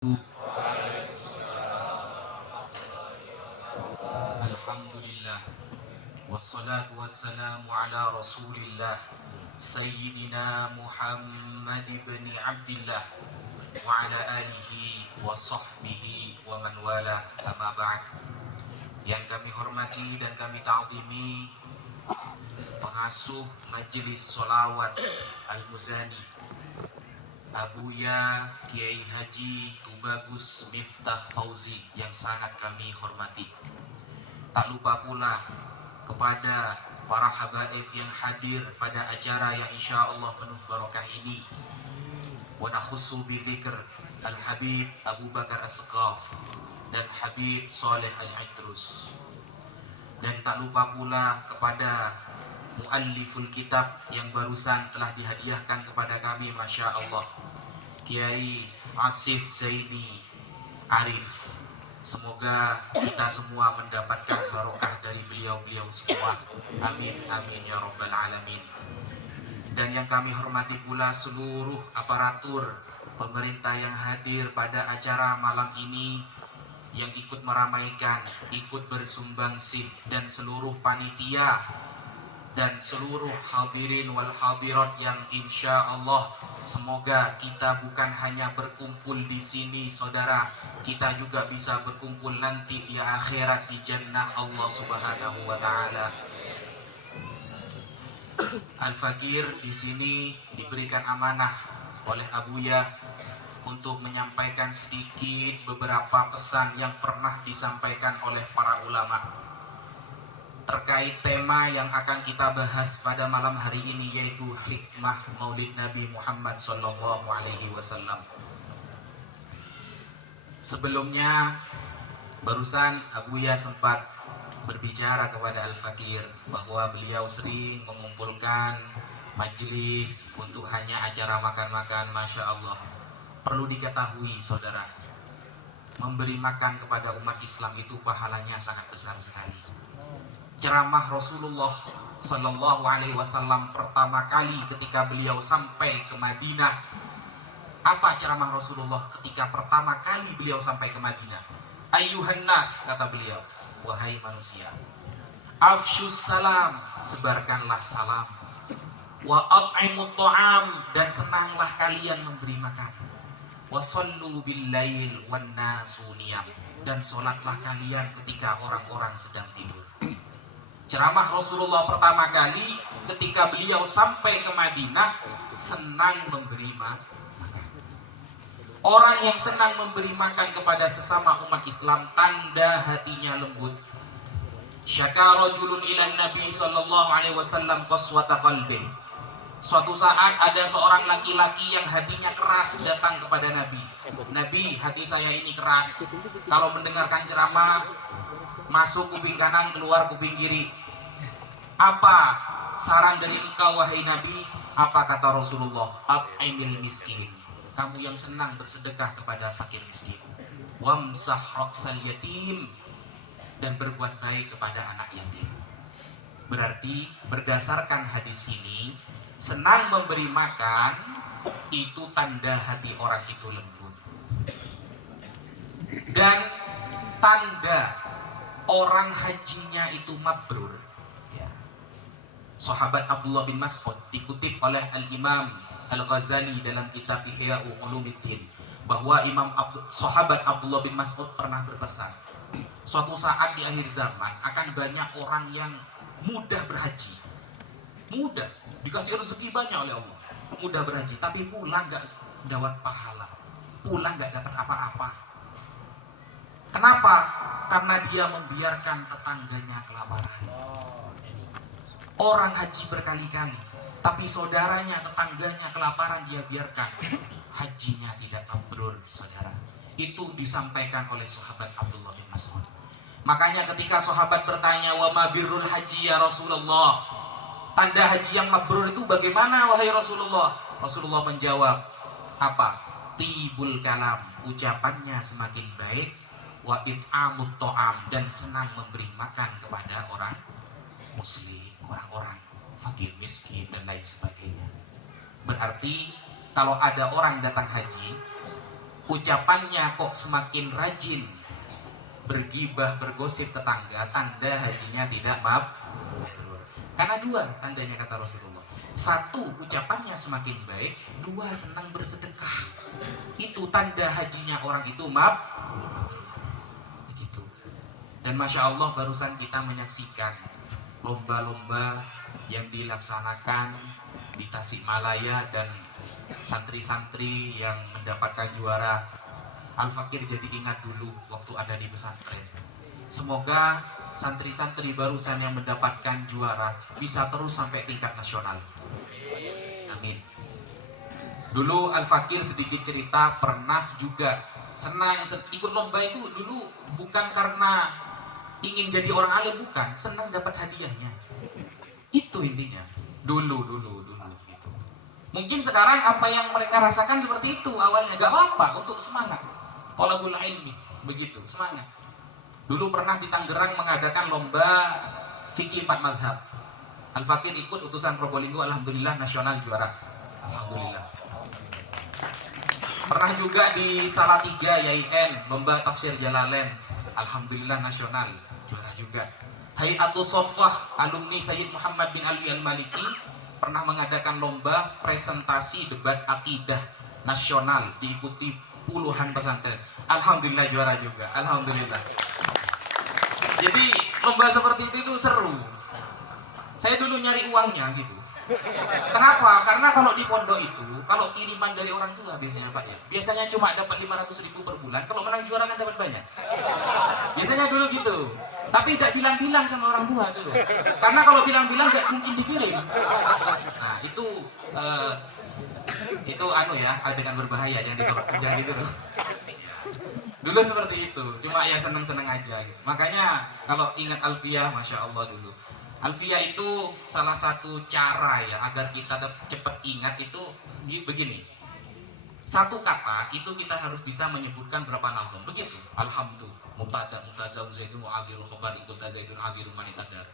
Alhamdulillah wassalatu wassalamu ala rasulillah Sayyidina Muhammad ibn Abdillah wa ala alihi wa sahbihi wa man wala, amma ba'd. Yang kami hormati dan kami ta'zimi pengasuh Majelis Sholawat Al-Muzani, Abuya Kiai Haji Tubagus Miftah Fauzi, yang sangat kami hormati. Tak lupa pula kepada para habaib yang hadir pada acara yang insya Allah penuh barokah ini. Wa nakhussu bi dzikr Al-Habib Abu Bakar As-Saqaf dan Habib Saleh Al-Idrus. Dan tak lupa pula kepada mualliful kitab yang barusan telah dihadiahkan kepada kami, Masya Allah, Kiai Asif Zaini Arif. Semoga kita semua mendapatkan barokah dari beliau-beliau semua. Amin, amin ya rabbal alamin. Dan yang kami hormati pula seluruh aparatur pemerintah yang hadir pada acara malam ini, yang ikut meramaikan, ikut bersumbangsi, dan seluruh panitia dan seluruh hadirin wal hadirat yang insya Allah semoga kita bukan hanya berkumpul di sini saudara, kita juga bisa berkumpul nanti di akhirat di jannah Allah Subhanahu wa taala. Al-Fakir di sini diberikan amanah oleh Abuya untuk menyampaikan sedikit beberapa pesan yang pernah disampaikan oleh para ulama terkait tema yang akan kita bahas pada malam hari ini, yaitu hikmah Maulid Nabi Muhammad SAW. Sebelumnya, barusan Abuya sempat berbicara kepada Al-Fakir bahwa beliau sering mengumpulkan majelis untuk hanya acara makan-makan. Masya Allah, perlu diketahui saudara, memberi makan kepada umat Islam itu pahalanya sangat besar sekali. Ceramah Rasulullah Sallallahu Alaihi Wasallam pertama kali ketika beliau sampai ke Madinah. Apa ceramah Rasulullah ketika pertama kali beliau sampai ke Madinah? Ayyuhan nas, kata beliau, wahai manusia, afshus salam, sebarkanlah salam, wa at'imut ta'am, dan senanglah kalian memberi makan, wa sallu bil lail wan nasu niyam, dan sholatlah kalian ketika orang-orang sedang tidur. Ceramah Rasulullah pertama kali ketika beliau sampai ke Madinah, senang memberi makan. Orang yang senang memberi makan kepada sesama umat Islam, tanda hatinya lembut. Syaka rajulun ilan Nabi sallallahu alaihi wasallam qaswata qalbi. Suatu saat ada seorang laki-laki yang hatinya keras datang kepada Nabi. Nabi, hati saya ini keras. Kalau mendengarkan ceramah, masuk kuping kanan, keluar kuping kiri. Apa saran dari engkau wahai Nabi? Apa kata Rasulullah? At'imil miskin. Kamu yang senang bersedekah kepada fakir miskin. Wamsah ra'sal yatim, dan berbuat baik kepada anak yatim. Berarti berdasarkan hadis ini, senang memberi makan itu tanda hati orang itu lembut. Dan tanda orang hajinya itu mabrur. Sahabat Abdullah bin Mas'ud dikutip oleh Al-Imam Al-Ghazali dalam kitab Ihya Ulumuddin bahwa sahabat Abdullah bin Mas'ud pernah berpesan, suatu saat di akhir zaman akan banyak orang yang mudah berhaji, mudah dikasih rezeki banyak oleh Allah, mudah berhaji, tapi pulang gak dapat pahala, pulang gak dapat apa-apa. Kenapa? Karena dia membiarkan tetangganya kelaparan. Orang haji berkali-kali, tapi saudaranya, tetangganya kelaparan, dia biarkan. Hajinya tidak mabrur, saudara. Itu disampaikan oleh sahabat Abdullah bin Mas'ud. Makanya ketika sahabat bertanya, wa ma birrul haji ya Rasulullah, tanda haji yang mabrur itu bagaimana wahai Rasulullah? Rasulullah menjawab, apa? Tibul kalam, ucapannya semakin baik, wa it'amut ta'am, dan senang memberi makan kepada orang muslim, orang-orang fakir miskin dan lain sebagainya. Berarti kalau ada orang datang haji, ucapannya kok semakin rajin bergibah, bergosip tetangga, tanda hajinya tidak mabrur. Karena dua tandanya kata Rasulullah. Satu, ucapannya semakin baik. Dua, senang bersedekah. Itu tanda hajinya orang itu begitu. Dan Masya Allah barusan kita menyaksikan lomba-lomba yang dilaksanakan di Tasikmalaya dan santri-santri yang mendapatkan juara. Al-Fakir jadi ingat dulu waktu ada di pesantren. Semoga santri-santri barusan yang mendapatkan juara bisa terus sampai tingkat nasional. Amin. Dulu Al-Fakir sedikit cerita pernah juga senang ikut lomba itu dulu bukan karena ingin jadi orang alim, bukan, senang dapat hadiahnya. Itu intinya. Dulu gitu. Mungkin sekarang apa yang mereka rasakan seperti itu awalnya, gak apa-apa untuk semangat. Thalabul ilmi, begitu, semangat. Dulu pernah di Tangerang mengadakan lomba fikih 4 mazhab. Al-Fakir ikut utusan Probolinggo, alhamdulillah nasional juara. Alhamdulillah. Pernah juga di Salatiga YIN lomba tafsir Jalalain, alhamdulillah nasional juara juga. Hayatus Soffah alumni Sayyid Muhammad bin Ali Al-Maliki pernah mengadakan lomba presentasi debat akidah nasional, diikuti puluhan pesantren. Alhamdulillah juara juga. Alhamdulillah. Jadi lomba seperti itu seru. Saya dulu nyari uangnya gitu. Kenapa? Karena kalau di pondok itu, kalau kiriman dari orang tua biasanya Pak ya, biasanya cuma dapat 500.000 per bulan. Kalau menang juara kan dapat banyak. Biasanya dulu gitu. Tapi tidak bilang-bilang sama orang tua dulu. Karena kalau bilang-bilang nggak mungkin dikirim. Nah itu adegan berbahaya yang jangan gitu. Dulu seperti itu, cuma ya seneng-seneng aja gitu. Makanya kalau ingat Alfiyah, Masya Allah dulu, Alfiyah itu salah satu cara ya agar kita cepat ingat itu begini. Satu kata itu kita harus bisa menyebutkan berapa nazam, begitu. Alhamdulillah, mubtada zaidun wa adirul khabar ikut zaidun adirul manitadar.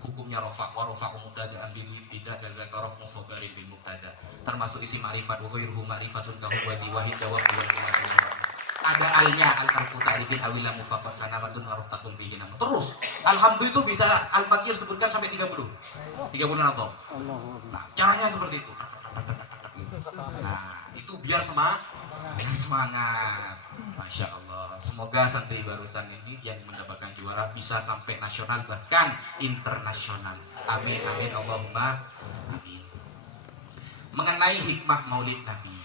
Hukumnya rofa wa rofa mubtada ambil tidak dan zakaraf mukhabarin bil mubtada. Termasuk isi ma'rifat wa ghairuhu ma'rifatun kahwadi wahid jawab wa ada alnya al-harfu ta'rifin awila mufaqqat kanamatun warufatun fihi nama. Terus alhamdulillah itu bisa Al-Fakir sebutkan sampai 30 nazam. Nah, caranya seperti itu. Nah, itu biar semangat. Masya Allah. Semoga santri barusan ini yang mendapatkan juara bisa sampai nasional bahkan internasional. Amin amin Allahumma amin. Mengenai hikmah Maulid Nabi,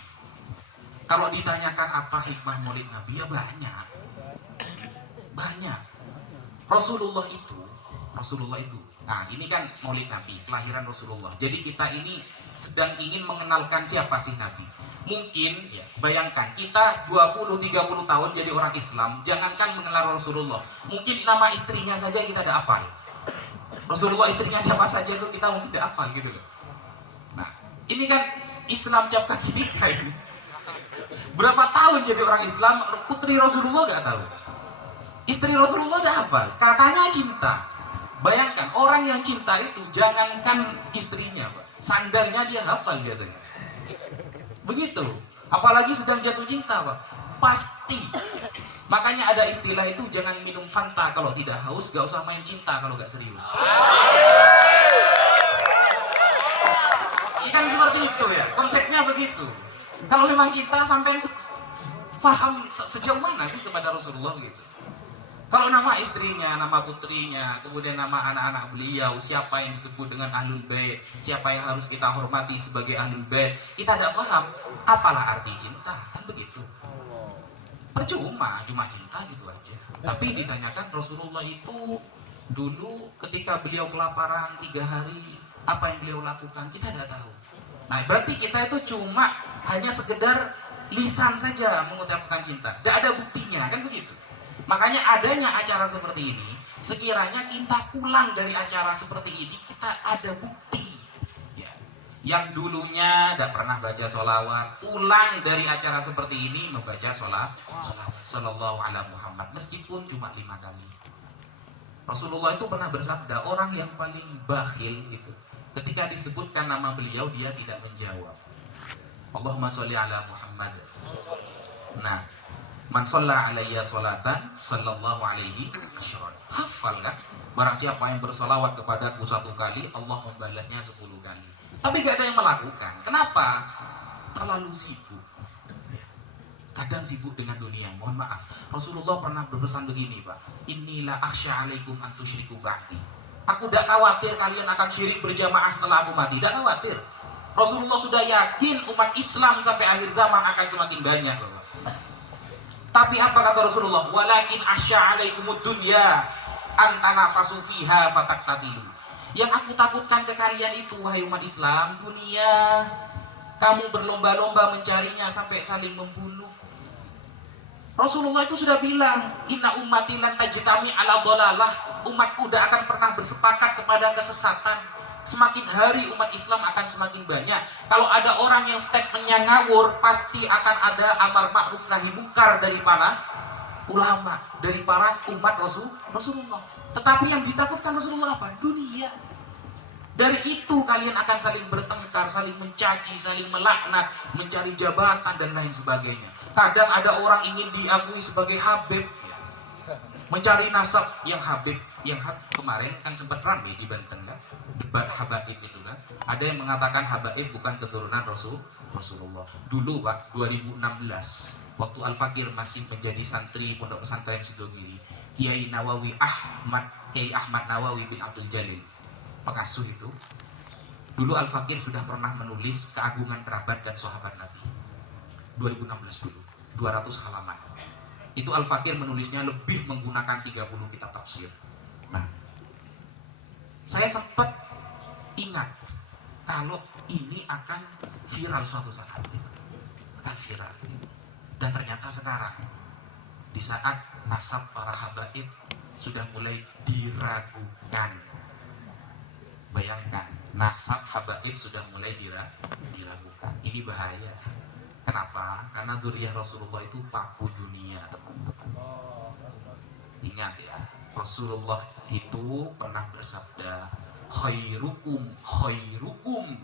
kalau ditanyakan apa hikmah Maulid Nabi, ya banyak. Rasulullah itu. Nah, ini kan Maulid Nabi, kelahiran Rasulullah. Jadi kita ini sedang ingin mengenalkan siapa sih Nabi. Mungkin ya, bayangkan kita 20-30 tahun jadi orang Islam, jangankan mengenal Rasulullah, mungkin nama istrinya saja kita tidak hafal. Rasulullah istrinya siapa saja itu kita mungkin tidak hafal gitu loh. Nah, ini kan Islam cap kaki nikah ini. Berapa tahun jadi orang Islam, putri Rasulullah gak tahu, istri Rasulullah udah hafal, katanya cinta. Bayangkan orang yang cinta itu jangankan istrinya, Pak, sandarnya dia hafal biasanya. Begitu, apalagi sedang jatuh cinta, Pak, pasti. Makanya ada istilah itu, jangan minum Fanta kalau tidak haus, gak usah main cinta kalau gak serius. Kan seperti itu ya, konsepnya begitu. Kalau memang cinta sampai paham sejauh mana sih kepada Rasulullah begitu. Kalau nama istrinya, nama putrinya, kemudian nama anak-anak beliau, siapa yang disebut dengan Ahlul Bait, siapa yang harus kita hormati sebagai Ahlul Bait, kita tidak paham, apalah arti cinta, kan begitu. Percuma, cuma cinta gitu aja. Tapi ditanyakan Rasulullah itu dulu ketika beliau kelaparan 3 hari, apa yang beliau lakukan, kita tidak tahu. Nah, berarti kita itu cuma hanya sekedar lisan saja mengucapkan cinta, tidak ada buktinya, kan begitu. Makanya adanya acara seperti ini, sekiranya kita pulang dari acara seperti ini, kita ada bukti ya. Yang dulunya tidak pernah baca sholawat, pulang dari acara seperti ini membaca sholawat sallallahu ala Muhammad, meskipun cuma 5 kali. Rasulullah itu pernah bersabda, orang yang paling bakhil itu ketika disebutkan nama beliau dia tidak menjawab. Allahumma sholli ala Muhammad. Nah, Man shalla alayya sholatan sallallahu alaihi asyran. Hafal kan? Barang siapa yang bersolawat kepadaku 1 kali, Allah membalasnya 10 kali. Tapi gak ada yang melakukan. Kenapa? Terlalu sibuk. Kadang sibuk dengan dunia. Mohon maaf, Rasulullah pernah berpesan begini, Pak. Inilah akhsya alaikum an tusyriku ba'di. Aku tidak khawatir kalian akan syirik berjamaah setelah aku mati. Tidak khawatir. Rasulullah sudah yakin umat Islam sampai akhir zaman akan semakin banyak, Bapak. Tapi apa kata Rasulullah? Walakin akhsya alaikumud dunya antanafasu fiha fataktatilu. Yang aku takutkan ke kalian itu, wahai umat Islam, dunia. Kamu berlomba-lomba mencarinya sampai saling membunuh. Rasulullah itu sudah bilang, inna ummati lan tajtami ala dhalalah. Umatku tidak akan pernah bersepakat kepada kesesatan. Semakin hari umat Islam akan semakin banyak. Kalau ada orang yang statementnya ngawur, pasti akan ada amar ma'ruf nahi munkar dari para ulama, dari para umat Rasulullah. Tetapi yang ditakutkan Rasulullah apa? Dunia. Dari itu kalian akan saling bertengkar, saling mencaci, saling melaknat, mencari jabatan dan lain sebagainya. Kadang ada orang ingin diakui sebagai Habib, mencari nasab yang Habib. Kemarin kan sempat ramai di Banten kan, debat Habaib itu kan. Ada yang mengatakan Habaib bukan keturunan Rasulullah. Dulu Pak, 2016, waktu Al-Fakir masih menjadi santri Pondok Pesantren Sidogiri, Kiai Ahmad Nawawi bin Abdul Jalil, pengasuh itu, dulu Al-Fakir sudah pernah menulis keagungan kerabat dan sahabat Nabi. 2016 dulu, 200 halaman. Itu Al-Fakir menulisnya lebih menggunakan 30 kitab tafsir. Nah, saya sempat ingat kalau ini akan viral suatu saat, akan viral. Dan ternyata sekarang, di saat nasab para habaib sudah mulai diragukan. Bayangkan, nasab habaib sudah mulai diragukan. Ini bahaya. Kenapa? Karena dzurriyyah Rasulullah itu paku dunia, teman-teman. Ingat ya, Rasulullah itu pernah bersabda, khairukum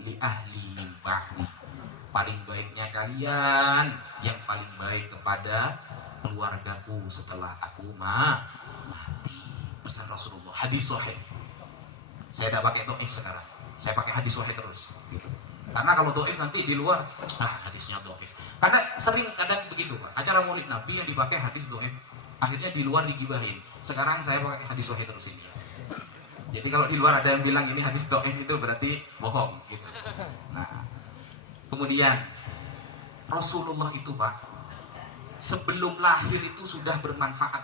li ahli min ba'di. Paling baiknya kalian yang paling baik kepada keluargaku setelah aku mati. Pesan Rasulullah, hadis sahih. Saya tidak pakai dhaif sekarang. Saya pakai hadis sahih terus. Karena kalau dhaif nanti di luar, hadisnya dhaif. Karena sering kadang begitu, Pak. Acara Maulid Nabi yang dipakai hadis dhaif, akhirnya di luar digibahin. Sekarang saya pakai hadis sahih terus ini. Jadi kalau di luar ada yang bilang ini hadis dhaif itu berarti bohong gitu. Nah, kemudian Rasulullah itu, Pak, sebelum lahir itu sudah bermanfaat.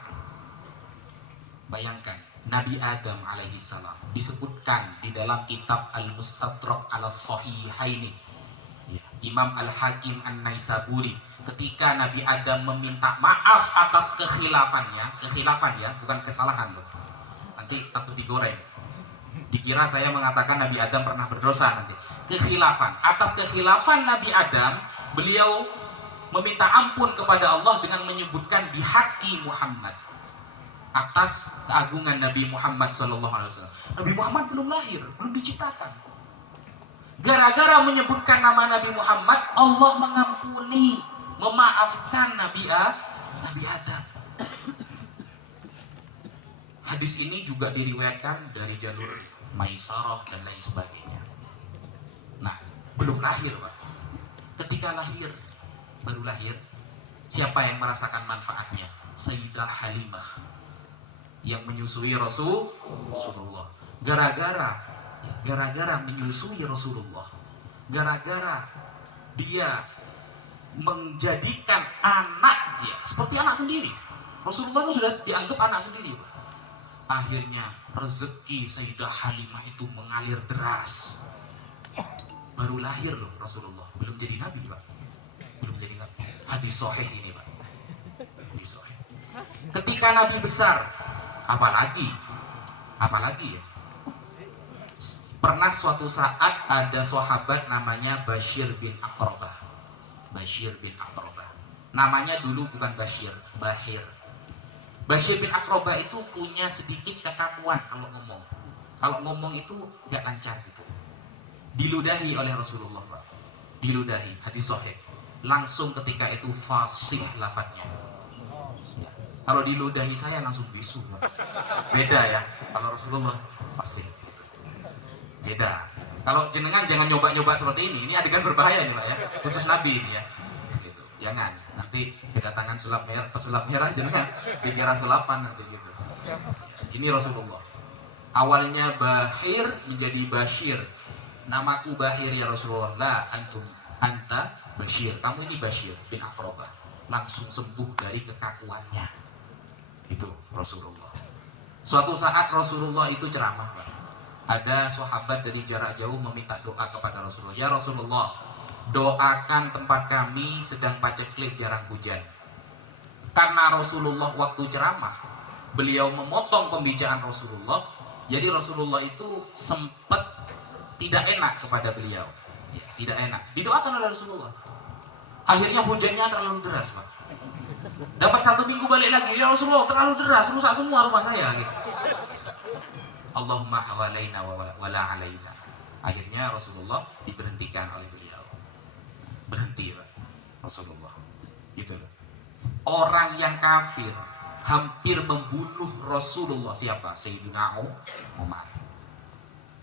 Bayangkan, Nabi Adam alaihi salam disebutkan di dalam kitab Al-Mustadrak ala Sahihaini, Imam Al-Hakim An-Naisaburi, ketika Nabi Adam meminta maaf atas kekhilafan ya, bukan kesalahan loh. Nanti takut digoreng. Dikira saya mengatakan Nabi Adam pernah berdosa nanti. Atas kekhilafan Nabi Adam, beliau meminta ampun kepada Allah dengan menyebutkan bihaqi Muhammad, atas keagungan Nabi Muhammad SAW. Nabi Muhammad belum lahir, belum diciptakan. Gara-gara menyebutkan nama Nabi Muhammad, Allah mengampuni, memaafkan Nabi Adam. Hadis ini juga diriwayatkan dari jalur Maisarah dan lain sebagainya. Nah, belum lahir, Pak. Ketika lahir, baru lahir, siapa yang merasakan manfaatnya? Sayyidah Halimah yang menyusui Rasulullah. Gara-gara menyusui Rasulullah, gara-gara dia menjadikan anak dia seperti anak sendiri. Rasulullah itu sudah dianggap anak sendiri, Pak. Akhirnya rezeki Sayyidah Halimah itu mengalir deras. Baru lahir loh Rasulullah, belum jadi nabi, Pak. Belum jadi nabi. Hadis sahih ini, Pak. Hadis sahih. Ketika Nabi besar, apalagi ya. Pernah suatu saat ada sahabat namanya Bashir bin Aqrabah. Namanya dulu bukan Bashir, Bahir. Bashir bin Aqrabah itu punya sedikit kekakuan kalau ngomong. Kalau ngomong itu gak lancar gitu. Diludahi oleh Rasulullah, Pak. Diludahi, hadis sahih. Langsung ketika itu fasih lafadznya. Kalau diludahi saya langsung bisu, Pak. Beda ya. Kalau Rasulullah pasti beda. Kalau jenengan jangan nyoba-nyoba seperti ini adegan berbahaya nih Pak ya. Khusus Nabi ini ya. Gitu. Jangan. Nanti kedatangan pesulap merah jenengan dikira sulapan nanti gitu. Ini Rasulullah. Awalnya Bahir menjadi Bashir. Namaku Bahir ya Rasulullah. La antum anta Bashir. Kamu ini Bashir bin Aqrabah. Langsung sembuh dari kekakuannya. Itu Rasulullah. Suatu saat Rasulullah itu ceramah, Pak. Ada sahabat dari jarak jauh meminta doa kepada Rasulullah. Ya Rasulullah, doakan tempat kami sedang paceklik jarang hujan. Karena Rasulullah waktu ceramah, beliau memotong pembicaraan Rasulullah. Jadi Rasulullah itu sempat tidak enak kepada beliau. Ya, tidak enak. Didoakan oleh Rasulullah. Akhirnya hujannya terlalu deras, Pak. Dapat 1 minggu balik lagi, ya Rasulullah terlalu deras, rusak semua rumah saya gitu. Allahumma hawalaina wala alaina. Akhirnya Rasulullah diberhentikan oleh beliau. Berhenti Pak Rasulullah. Gitu loh. Orang yang kafir hampir membunuh Rasulullah. Siapa? Sayyidina Umar.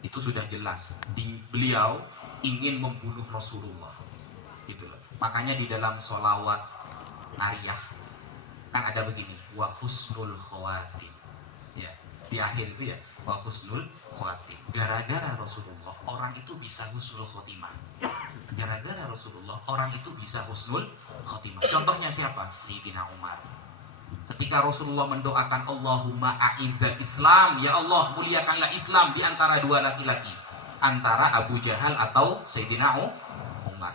Itu sudah jelas. Beliau ingin membunuh Rasulullah. Gitu loh. Makanya di dalam sholawat nariyah kan ada begini, wa husnul khawatim. Ya, di akhir itu ya, wa husnul khawatim. Gara-gara Rasulullah orang itu bisa husnul khotimah. Gara-gara Rasulullah orang itu bisa husnul khotimah. Contohnya siapa? Sayyidina Umar. Ketika Rasulullah mendoakan Allahumma a'izzal Islam, ya Allah muliakanlah Islam di antara dua laki-laki, antara Abu Jahal atau Sayyidina Umar.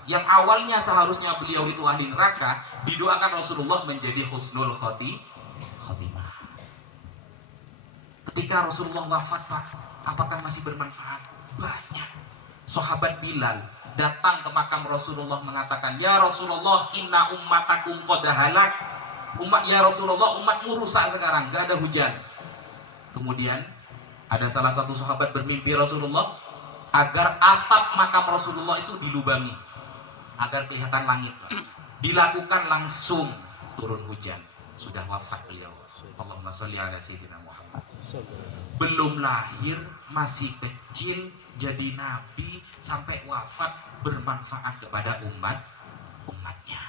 Yang awalnya seharusnya beliau itu ahli neraka, didoakan Rasulullah menjadi husnul khotimah. Ketika Rasulullah wafat, Pak, apakah masih bermanfaat? Banyak. Sahabat Bilal datang ke makam Rasulullah mengatakan, ya Rasulullah, inna ummatakum qad halak. Ya Rasulullah, umatmu rusak sekarang, gak ada hujan. Kemudian ada salah satu sahabat bermimpi Rasulullah agar atap makam Rasulullah itu dilubangi, agar kelihatan langit, Pak. Dilakukan langsung turun hujan. Sudah wafat beliau. Allahumma sholli ala sayyidina Muhammad. Belum lahir, masih kecil, jadi nabi, sampai wafat bermanfaat kepada umatnya.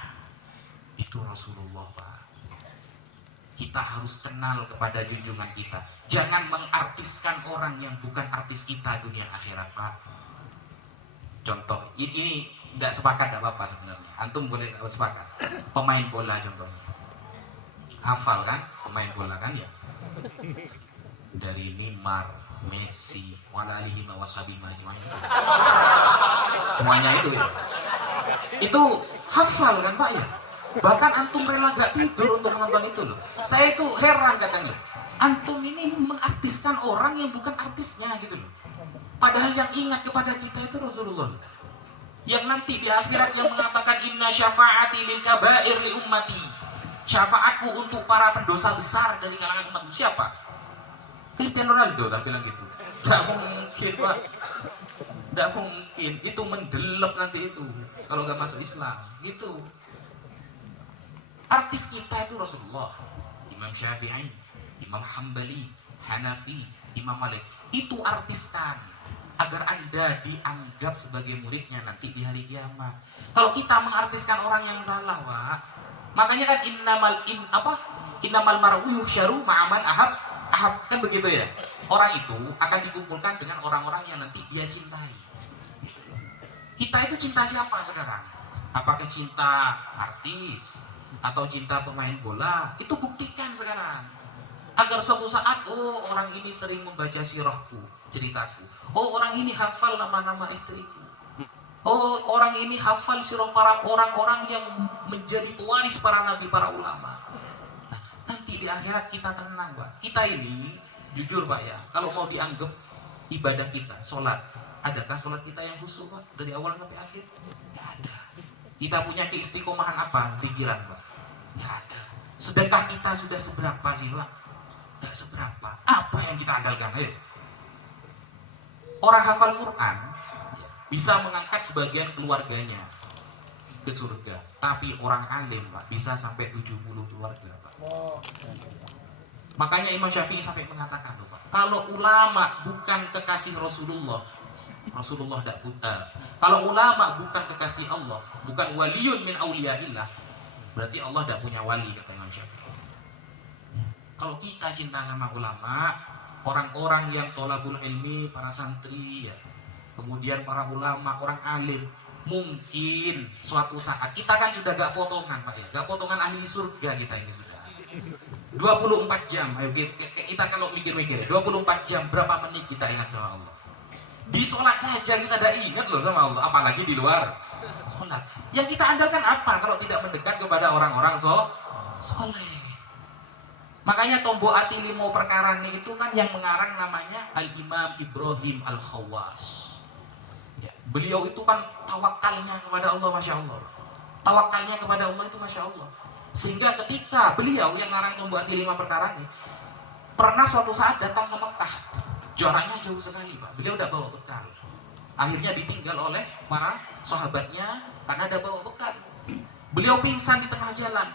Itu Rasulullah, Pak. Kita harus kenal kepada junjungan kita. Jangan mengartiskan orang yang bukan artis kita dunia akhirat, Pak. Contoh, ini nggak sepakat, nggak apa-apa sebenarnya. Antum boleh nggak sepakat. Pemain bola contohnya, hafal kan? Pemain bola kan ya. Dari Neymar, Messi, wala alihi wa washabihi majma'in. Semuanya itu ya. Itu hafal kan Pak ya? Bahkan antum rela gak tidur untuk menonton itu loh. Saya itu heran kadang loh. Antum ini mengartiskan orang yang bukan artisnya gitu loh. Padahal yang ingat kepada kita itu Rasulullah. Yang nanti di akhirat yang mengatakan inna syafa'ati lil kabair li ummati. Syafaatku untuk para pendosa besar dari kalangan umat. Siapa? Cristiano Ronaldo tak bilang gitu. Gak mungkin Pak. Gak mungkin. Itu mendelep nanti itu kalau gak masuk Islam gitu. Artis kita itu Rasulullah. Imam Syafi'i, Imam Hambali, Hanafi, Imam Malik. Itu artiskan agar Anda dianggap sebagai muridnya nanti di hari kiamat. Kalau kita mengartiskan orang yang salah, Pak. Makanya kan innamal mar'u yuhsyaru ma'aman ahab kan begitu ya. Orang itu akan dikumpulkan dengan orang-orang yang nanti dia cintai. Kita itu cinta siapa sekarang? Apakah cinta artis atau cinta pemain bola? Itu buktikan sekarang. Agar suatu saat, oh orang ini sering membaca sirahku, ceritaku. Oh orang ini hafal nama-nama istriku. Oh orang ini hafal sirah para orang-orang yang menjadi pewaris para nabi, para ulama. Nah, nanti di akhirat kita tenang, Pak. Kita ini jujur Pak ya, kalau mau dianggap ibadah kita, sholat, adakah sholat kita yang khusyuk Pak dari awal sampai akhir? Tidak ada. Kita punya keistiqomahan apa? Pikiran Pak? Tidak ada. Sedekah kita sudah seberapa sih Pak? Tidak seberapa. Apa yang kita andalkan? Ayo. Orang hafal Quran bisa mengangkat sebagian keluarganya ke surga, tapi orang alim Pak bisa sampai 70 keluarga Pak. Makanya Imam Syafi'i sampai mengatakan, Pak, kalau ulama bukan kekasih Rasulullah, Rasulullah tidak buta. Kalau ulama bukan kekasih Allah, bukan waliyun min auliyaillah, berarti Allah tidak punya wali, kata Imam Syafi'i. Kalau kita cinta sama ulama, orang-orang yang tolabul ilmi, para santri, ya, kemudian para ulama, orang alim, mungkin suatu saat kita kan sudah gak potongan, Pak, ya, gak potongan ahli surga kita ini sudah 24 jam. Ayo kita kalau mikir-mikir 24 jam berapa menit kita ingat sama Allah. Di sholat saja kita tidak ingat loh sama Allah, apalagi di luar sholat. Yang kita andalkan apa kalau tidak mendekat kepada orang-orang soleh. Makanya Tombo Ati Limo perkara ini itu kan yang mengarang namanya Al-Imam Ibrahim Al-Khawas, ya, beliau itu kan tawakalnya kepada Allah, Masya Allah. Tawakalnya kepada Allah itu Masya Allah. Sehingga ketika beliau yang ngarang Tombo Ati Lima perkara ini pernah suatu saat datang ke Mekah, jaraknya jauh sekali, Pak. Beliau tidak bawa bekal. Akhirnya ditinggal oleh para sahabatnya karena tidak bawa bekal. Beliau pingsan di tengah jalan,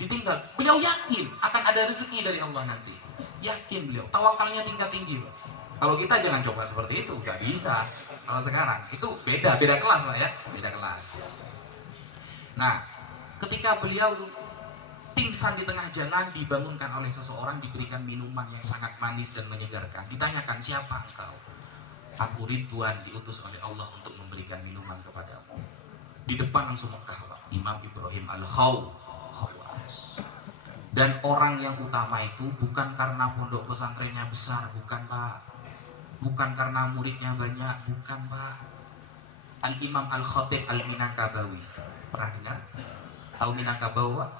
ditinggal. Beliau yakin akan ada rezeki dari Allah nanti. Yakin beliau, tawakalnya tingkat tinggi, Pak. Kalau kita jangan coba seperti itu, nggak bisa. Kalau sekarang itu beda kelas lah ya, beda kelas. Nah, ketika beliau pingsan di tengah jalan, dibangunkan oleh seseorang, diberikan minuman yang sangat manis dan menyegarkan. Ditanyakan, siapa engkau? Aku Ridwan, diutus oleh Allah untuk memberikan minuman kepadamu. Di depan langsung Mekah, Pak, Imam Ibrahim Al-Khawas. Dan orang yang utama itu bukan karena pondok pesantrennya besar, bukan, Pak. Bukan karena muridnya banyak, bukan, Pak. Al-Imam Al-Khatib Al-Minangkabawi. Pernah dengar? Tahu Minangkabau, Pak?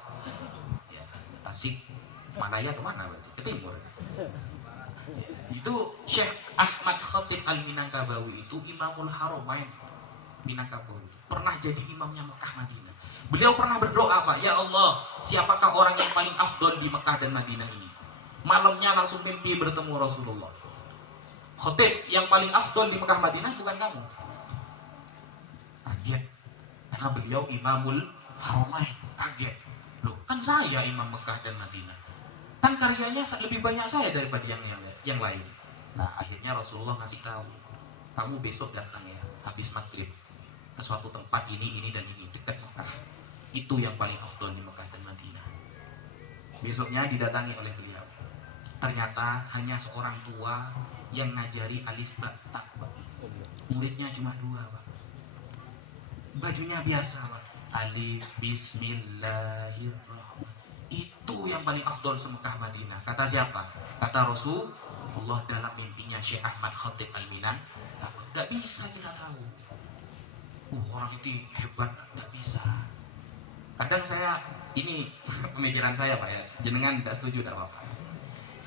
Ya, Tasik, Malaya kemana berarti? Ke timur. Ya, itu Syekh Ahmad Khatib Al-Minangkabawi itu Imamul Haramain Minangkabau. Pernah jadi imamnya Mekah Madinah. Beliau pernah berdoa, Pak, ya Allah, siapakah orang yang paling afdol di Mekah dan Madinah ini? Malamnya langsung mimpi bertemu Rasulullah. Khatib, yang paling afdol di Mekah Madinah bukan kamu. Kaget, karena beliau Imamul Haramain. Kaget, loh kan saya imam Mekah dan Madinah, kan karyanya lebih banyak saya daripada yang lain. Nah, akhirnya Rasulullah ngasih tahu, kamu besok datang ya, habis maghrib, ke suatu tempat ini dan ini dekat Mekah. Itu yang paling afdol di Mekah dan Madinah. Besoknya didatangi oleh beliau. Ternyata hanya seorang tua yang ngajari alif ba ta, Pak. Muridnya cuma 2, Pak. Bajunya biasa, Pak. Alif Bismillahirrahmanirrahim. Itu yang paling afdol se-Mekah Madinah. Kata siapa? Kata Rasulullah dalam mimpinya Syekh Ahmad Khatib Al-Minang. Tidak bisa kita tahu. Orang itu hebat, tidak bisa. Kadang saya, ini pemikiran saya, Pak, ya, jenengan tidak setuju tidak apa-apa.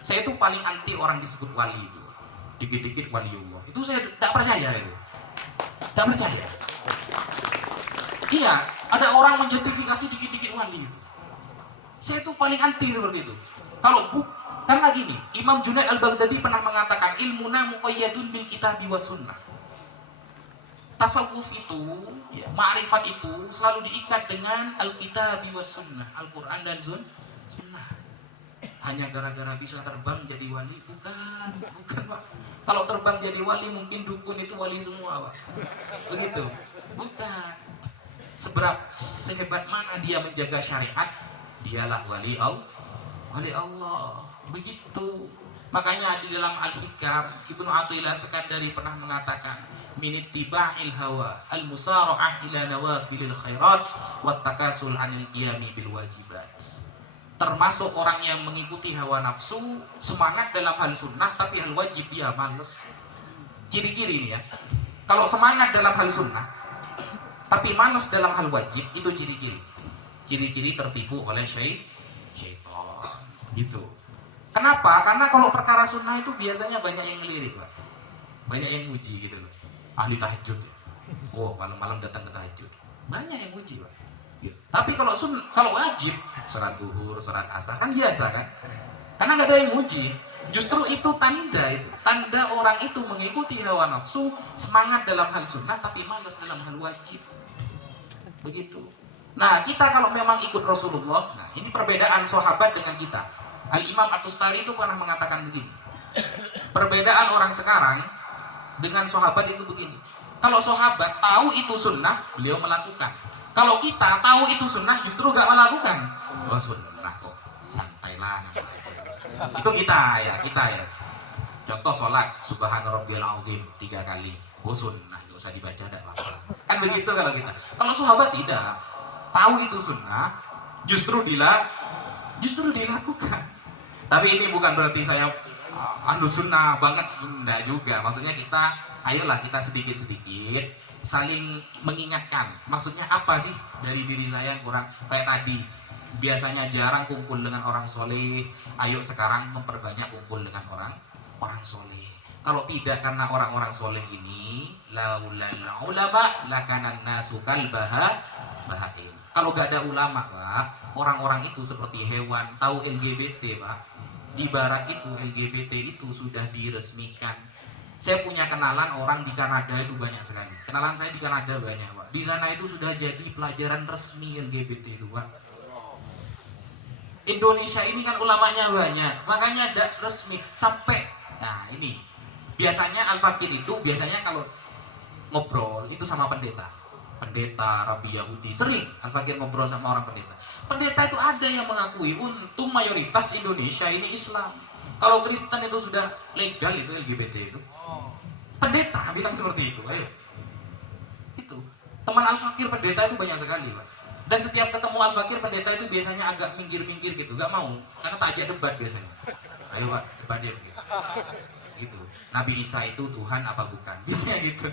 Saya itu paling anti orang disebut wali itu, dikit-dikit waliullah. Itu saya tidak percaya itu, tidak percaya. Iya, ada orang menjustifikasi dikit-dikit wali itu. Saya itu paling anti seperti itu. Karena gini, Imam Junaid Al-Baghdadi pernah mengatakan, ilmuna muqayyadun bil kitabi was sunnah. Tasawuf itu, ya, ma'rifat itu selalu diikat dengan Alkitab was sunnah, Al-Quran dan sunnah. Hanya gara-gara bisa terbang jadi wali? Bukan, Pak. Kalau terbang jadi wali mungkin dukun itu wali semua, Pak. Begitu? Bukan. Sehebat mana dia menjaga syariat, dialah wali Allah. Begitu. Makanya di dalam Al-Hikam, Ibnu Athaillah Sekandari pernah mengatakan, min ittiba'il hawa al-musara'ah ila nawafilil khairat wat takasul 'anil qiyami bil wajibat. Termasuk orang yang mengikuti hawa nafsu, semangat dalam hal sunnah tapi hal wajib dia males. Ciri-ciri ini ya. Kalau semangat dalam hal sunnah tapi males dalam hal wajib, itu ciri-ciri. Ciri-ciri tertipu oleh syaitan. Gitu. Kenapa? Karena kalau perkara sunnah itu biasanya banyak yang ngelirik, Pak. Banyak yang muji gitu loh. Ahli tahajud ya. Oh, malam-malam datang ke tahajud. Banyak yang muji, Pak. Gitu. Tapi kalau wajib, sholat zuhur, sholat asar kan biasa kan? Karena nggak ada yang muji. Justru itu tanda orang itu mengikuti hawa nafsu, semangat dalam hal sunnah tapi malas dalam hal wajib. Begitu. Nah, kita kalau memang ikut Rasulullah, nah ini perbedaan sahabat dengan kita. Al-Imam At-Tustari itu pernah mengatakan begini, perbedaan orang sekarang dengan sahabat itu begini. Kalau sahabat tahu itu sunnah, beliau melakukan. Kalau kita tahu itu sunnah, justru gak melakukan. Oh sunnah kok, santailah. Itu kita ya. Contoh sholat, Subhana Rabbiyal Azim 3 kali. Oh sunnah, gak usah dibaca, gak apa-apa. Kan begitu kalau kita. Kalau sahabat tidak, tahu itu sunnah, justru dilakukan. Tapi ini bukan berarti saya ahlu sunnah banget, enggak juga. Maksudnya kita, ayolah kita sedikit-sedikit saling mengingatkan. Maksudnya apa sih dari diri saya yang kurang? Kayak tadi, biasanya jarang kumpul dengan orang soleh, ayo sekarang memperbanyak kumpul dengan orang soleh. Kalau tidak karena orang-orang soleh ini, laulal ulama lakanan nasu bahaim. Kalau gak ada ulama, Pak, orang-orang itu seperti hewan. Tahu LGBT, Pak? Di barat itu LGBT itu sudah diresmikan. Saya punya kenalan orang di Kanada itu banyak sekali. Kenalan saya di Kanada banyak, Pak. Di sana itu sudah jadi pelajaran resmi LGBT itu, Pak. Indonesia ini kan ulamanya banyak, makanya ada resmi sampai. Nah ini biasanya Al-Fakir itu biasanya kalau ngobrol itu sama pendeta, Rabi Yahudi. Sering Al-Fakir ngobrol sama orang pendeta. Pendeta itu ada yang mengakui untung mayoritas Indonesia ini Islam. Kalau Kristen itu sudah legal itu LGBT itu. Pendeta bilang seperti itu, ayo. Itu. Teman Al-Fakir pendeta itu banyak sekali, Pak. Dan setiap ketemu Al-Fakir pendeta itu biasanya agak minggir-minggir gitu, gak mau, karena tak ajak debat biasanya. Ayo Pak, debat dia. Gitu. Nabi Isa itu Tuhan apa bukan? Biasanya gitu.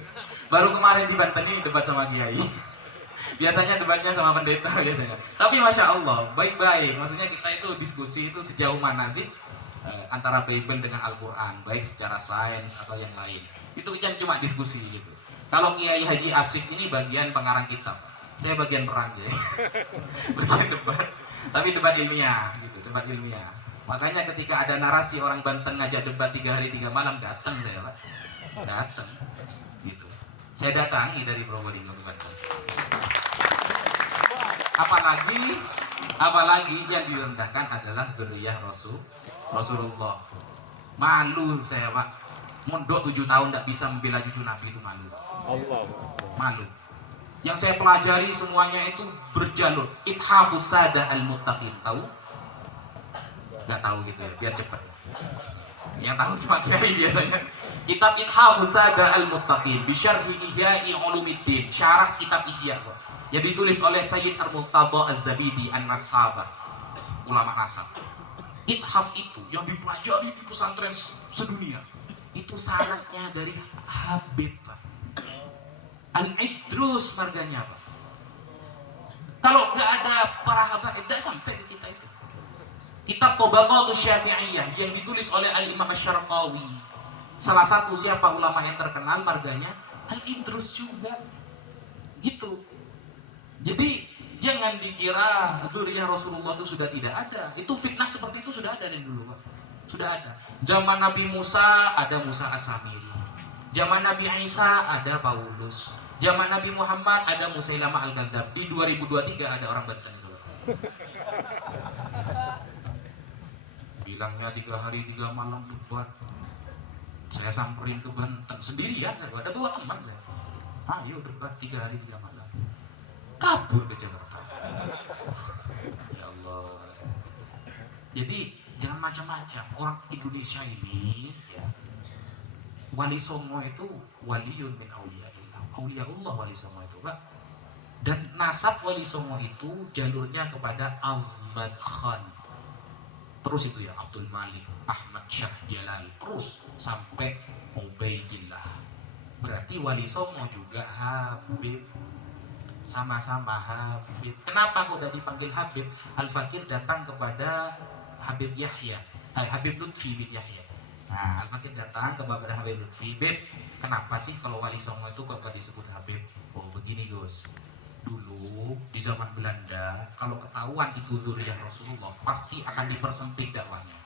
Baru kemarin di Banten ini debat sama Kiai. Biasanya debatnya sama pendeta biasanya. Tapi Masya Allah, baik-baik. Maksudnya kita itu diskusi itu sejauh mana sih antara Bible dengan Al-Quran, baik secara sains atau yang lain. Itu kan cuma diskusi gitu. Kalau Kiai Haji Asif ini bagian pengarang kitab, saya bagian perang ya. Bagian debat. Tapi debat ilmiah gitu, debat ilmiah. Makanya ketika ada narasi orang Banten ngajak debat 3 hari 3 malam, datang saya, Pak. Datang. Gitu. Saya datangi dari Probolinggo ke Banten. Apalagi yang direndahkan adalah dzurriyyah Rasulullah. Malu saya, Pak. Mondok 7 tahun tidak bisa membela cucu Nabi itu malu. Malu. Yang saya pelajari semuanya itu berjalur Ithafus Sadah Al-Muttaqin. Tahu? Gak tahu gitu ya, biar cepat. Yang tahu cuma Kiai biasanya. Kitab Ithafus Sadah Al-Muttaqin Bisyarhi Ihya'i Ulumiddin, syarah kitab Ihya, yang ditulis oleh Sayyid Ar-Murtada Az-Zabidi An-Nasabah, ulama nasab. Ithaf itu yang dipelajari di pesantren sedunia. Itu syaratnya dari Habib, Pak. Al-Idrus marganya, Pak. Kalau nggak ada para habaib, tidak sampai ke kita itu. Kitab Tabaqatus Syafi'iyah yang ditulis oleh Al-Imam Asy-Syarqawi. Salah satu siapa ulama yang terkenal marganya Al-Idrus juga. Gitu. Jadi jangan dikira dzurriyyah Rasulullah itu sudah tidak ada. Itu fitnah seperti itu sudah ada dari dulu, Pak. Sudah ada. Zaman Nabi Musa ada Musa As-Samiri. Zaman Nabi Isa ada Paulus. Zaman Nabi Muhammad ada Musailamah Al-Kadzdzab. Di 2023 ada orang Banten itu. Bilangnya 3 hari 3 malam debat. Saya samperin ke Banten sendirian, saya ada 2 teman saya. Ayo debat 3 hari 3 malam. Kabur ke Jakarta. Ya Allah. Jadi jangan macam-macam. Orang Indonesia ini ya, Wali Songo itu waliyun min auliyaillah. Auliyaullah Wali Songo itu, Pak. Dan nasab Wali Songo itu jalurnya kepada Ahmad Khan. Terus itu ya Abdul Malik, Ahmad Syah Jalal, terus sampai Ubaidillah. Berarti Wali Songo juga Habib. Sama-sama Habib. Kenapa kok udah dipanggil Habib? Al-Fakir datang kepada Habib Yahya, Habib Lutfi bin Yahya. Nah, Al-Fakir datang kepada Habib Lutfi. Beb, kenapa sih kalau Wali Songo itu kok disebut Habib? Oh begini Gus, dulu di zaman Belanda kalau ketahuan itu dzurriyyah Rasulullah pasti akan dipersempit dakwahnya.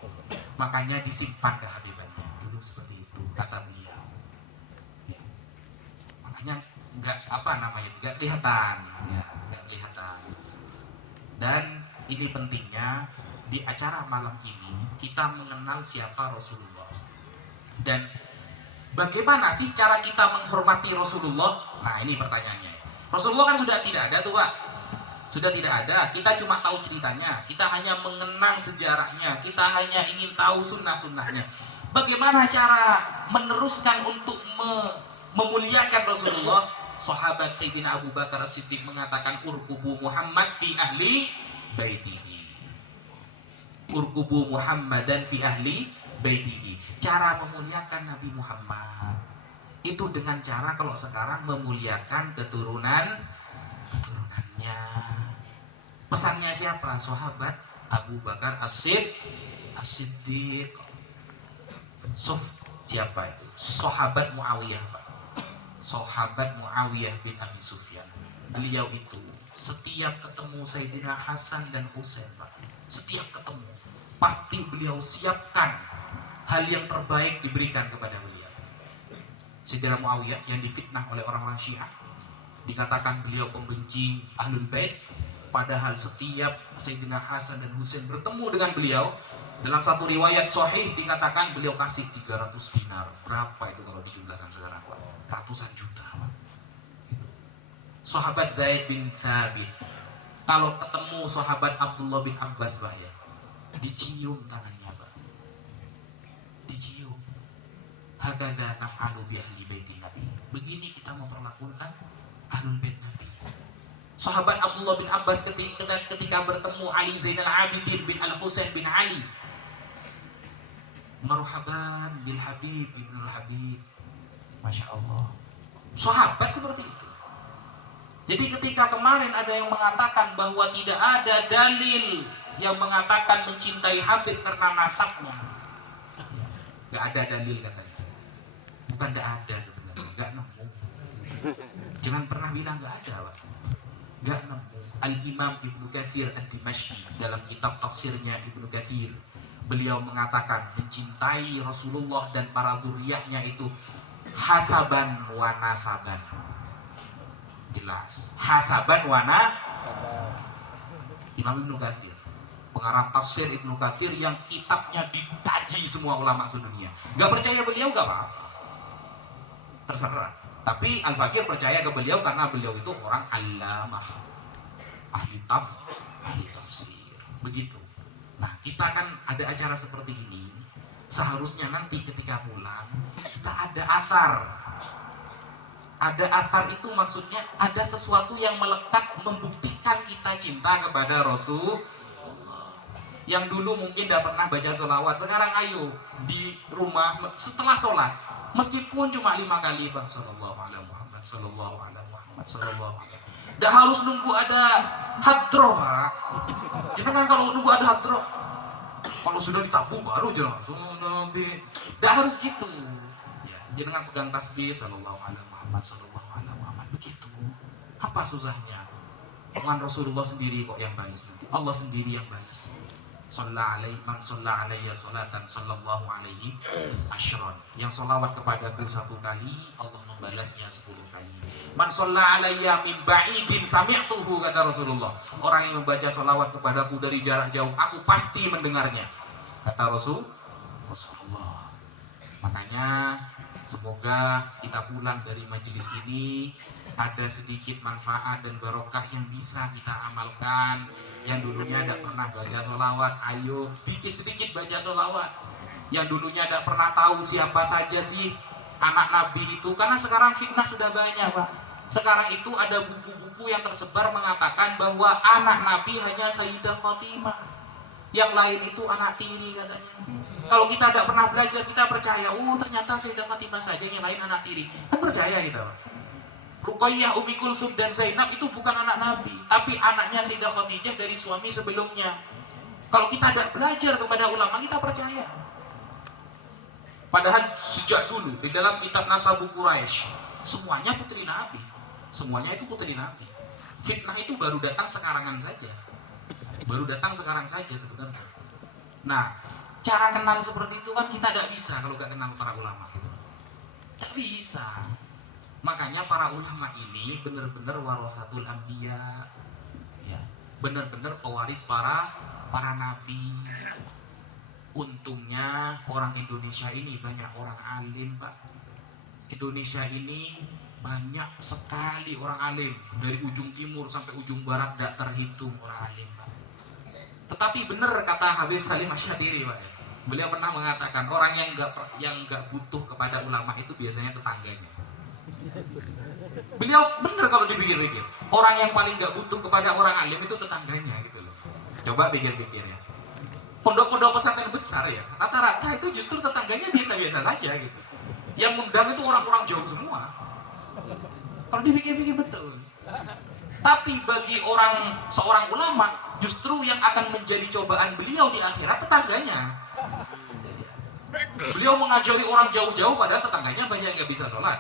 Makanya disimpan kehabibannya. Dulu seperti itu kata beliau. Ya. Makanya nggak kelihatan, ya, nggak kelihatan. Dan ini pentingnya di acara malam ini kita mengenal siapa Rasulullah. Dan bagaimana sih cara kita menghormati Rasulullah? Nah, ini pertanyaannya. Rasulullah kan sudah tidak ada tuh, Pak. Sudah tidak ada. Kita cuma tahu ceritanya. Kita hanya mengenang sejarahnya. Kita hanya ingin tahu sunnah-sunnahnya. Bagaimana cara meneruskan untuk memuliakan Rasulullah? Sahabat Sayyidina Abu Bakar As-Siddiq mengatakan, urkubu Muhammad fi ahli baitihi. Urkubu Muhammadan fi ahli baitihi. Cara memuliakan Nabi Muhammad itu dengan cara kalau sekarang memuliakan keturunannya. Pesannya siapa? Sahabat Abu Bakar As-Siddiq. Siapa itu? Sahabat Muawiyah, Pak. Sahabat Muawiyah bin Abi Sufyan. Beliau itu setiap ketemu Sayyidina Hasan dan Husain, Pak, setiap ketemu pasti beliau siapkan hal yang terbaik diberikan kepada beliau. Sayyidina Muawiyah yang difitnah oleh orang-orang Syiah, dikatakan beliau pembenci Ahlul Bait, padahal setiap Sayyidina Hasan dan Husain bertemu dengan beliau, dalam satu riwayat sahih dikatakan beliau kasih 300 dinar. Berapa itu kalau dijumlahkan sekarang, Pak? Ratusan juta, Pak. Sahabat Zaid bin Thabit, kalau ketemu sahabat Abdullah bin Abbas, Pak, ya, dicium tangannya, Pak. Dicium. Hakadha naf'alu bi ahli baitin Nabi. Begini kita memperlakukan Ahlul Bait Nabi. Sahabat Abdullah bin Abbas ketika bertemu Ali Zainal Abidin bin Al-Husain bin Ali, marhaban bil Habib ibnul Habib. Masya Allah. Sahabat seperti itu. Jadi ketika kemarin ada yang mengatakan bahwa tidak ada dalil yang mengatakan mencintai Habib karena nasabnya, nggak ada dalil katanya. Bukan nggak ada sebenarnya, nggak nemu. Jangan pernah bilang nggak ada, Pak. Nggak nemu. Al-Imam Ibnu Katsir Ad-Dimashqi dalam kitab tafsirnya Ibnu Katsir, beliau mengatakan mencintai Rasulullah dan para zuriyahnya itu hasaban wa nasaban. Jelas. Hasaban wa nasaban. Imam Ibnu Katsir, pengarang tafsir Ibnu Katsir yang kitabnya dikaji semua ulama sedunia. Gak percaya beliau gak apa-apa, terserah. Tapi Al-Fakir percaya ke beliau karena beliau itu orang allamah, ahli tafsir. Begitu. Nah, kita kan ada acara seperti ini, seharusnya nanti ketika pulang kita ada athar. Ada athar itu maksudnya ada sesuatu yang melekat membuktikan kita cinta kepada Rasul. Yang dulu mungkin tidak pernah baca sholawat, sekarang ayo di rumah setelah sholat, meskipun cuma 5 kali, Pak, sallallahu alaihi Muhammad, sallallahu alaihi Muhammad, sallallahu alaihi. Tidak harus nunggu ada hadroh, Pak. Jangan kalau nunggu ada hadroh, kalau sudah ditabuh baru jangan langsung nabi. Tidak harus gitu. Ya, jangan pegang tasbih sallallahu alaihi Muhammad, sallallahu alaihi Muhammad, begitu. Apa susahnya? Dengan Rasulullah sendiri kok yang balas nanti. Allah sendiri yang balas. Sallallahu alaihi man sallallahu alaihi salatan sallallahu alaihi asyran. Yang salawat kepadaku 1 kali, Allah membalasnya 10 kali. Man sallallahu alaihi min ba'idin sami'tuhu, kata Rasulullah. Orang yang membaca salawat kepadaku dari jarak jauh, aku pasti mendengarnya, kata Rasulullah. Makanya semoga kita pulang dari majelis ini ada sedikit manfaat dan barokah yang bisa kita amalkan. Yang dulunya tidak pernah baca sholawat, ayo sedikit-sedikit baca sholawat. Yang dulunya tidak pernah tahu siapa saja sih anak Nabi itu, karena sekarang fitnah sudah banyak, Pak. Sekarang itu ada buku-buku yang tersebar mengatakan bahwa anak Nabi hanya Sayyidah Fatimah, yang lain itu anak tiri katanya. Kalau kita tidak pernah belajar, kita percaya, oh ternyata Sayyidah Fatimah saja, yang lain anak tiri. Kan percaya kita, Pak. Ruqayyah, Ummi Kulsum dan Zainab itu bukan anak Nabi, tapi anaknya Sayyidah Khadijah dari suami sebelumnya. Kalau kita tidak belajar kepada ulama, kita percaya. Padahal sejak dulu di dalam kitab Nasabu Quraisy, semuanya putri Nabi. Semuanya itu putri Nabi. Fitnah itu baru datang sekarangan saja. Baru datang sekarang saja sebenarnya. Nah, cara kenal seperti itu kan kita tidak bisa kalau nggak kenal para ulama. Tidak bisa. Makanya para ulama ini benar-benar warasatul anbiya, ya, benar-benar pewaris para para nabi. Untungnya orang Indonesia ini banyak orang alim, Pak. Indonesia ini banyak sekali orang alim, dari ujung timur sampai ujung barat tidak terhitung orang alim, Pak. Tetapi benar kata Habib Salim Asy'adiri, Pak. Beliau pernah mengatakan orang yang nggak butuh kepada ulama itu biasanya tetangganya. Beliau benar kalau dipikir-pikir, orang yang paling nggak butuh kepada orang alim itu tetangganya gitu loh. Coba pikir-pikir ya. Pondok-pondok pesantren besar ya, rata-rata itu justru tetangganya biasa-biasa saja gitu. Yang undang itu orang-orang jauh semua. Kalau dipikir-pikir betul. Tapi bagi seorang ulama, justru yang akan menjadi cobaan beliau di akhirat tetangganya. Beliau mengajari orang jauh-jauh padahal tetangganya banyak yang nggak bisa sholat.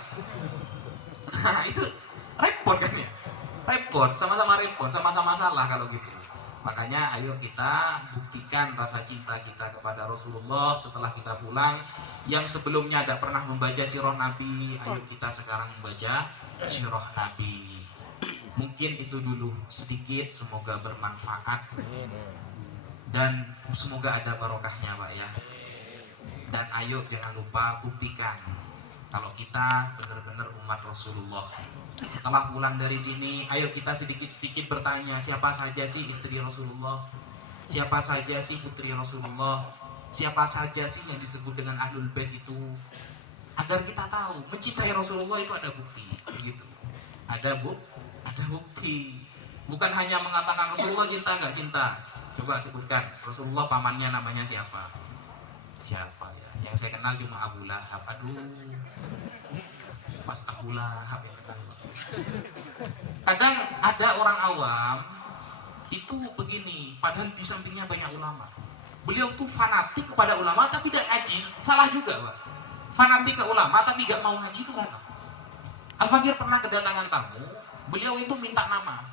Nah itu repot kan ya? Repot, sama-sama repot, sama-sama salah kalau gitu. Makanya ayo kita buktikan rasa cinta kita kepada Rasulullah setelah kita pulang. Yang sebelumnya tidak pernah membaca sirah Nabi, ayo kita sekarang membaca sirah Nabi. Mungkin itu dulu sedikit, semoga bermanfaat dan semoga ada barokahnya, Pak ya. Dan ayo jangan lupa buktikan kalau kita benar-benar umat Rasulullah. Setelah pulang dari sini, ayo kita sedikit-sedikit bertanya, siapa saja sih istri Rasulullah? Siapa saja sih putri Rasulullah? Siapa saja sih yang disebut dengan Ahlul Bait itu? Agar kita tahu, mencintai Rasulullah itu ada bukti, begitu. Ada bukti. Bukan hanya mengatakan Rasulullah cinta, nggak cinta. Coba sebutkan, Rasulullah pamannya namanya siapa? Siapa ya? Yang saya kenal cuma Abu Lahab. Aduh, pas Abu Lahab yang kenal. Kadang ada orang awam itu begini, padahal di sampingnya banyak ulama. Beliau tuh fanatik kepada ulama tapi tidak ngaji, salah juga, Pak. Fanatik ke ulama tapi gak mau ngaji itu salah. Al-Fakir pernah kedatangan tamu, beliau itu minta nama.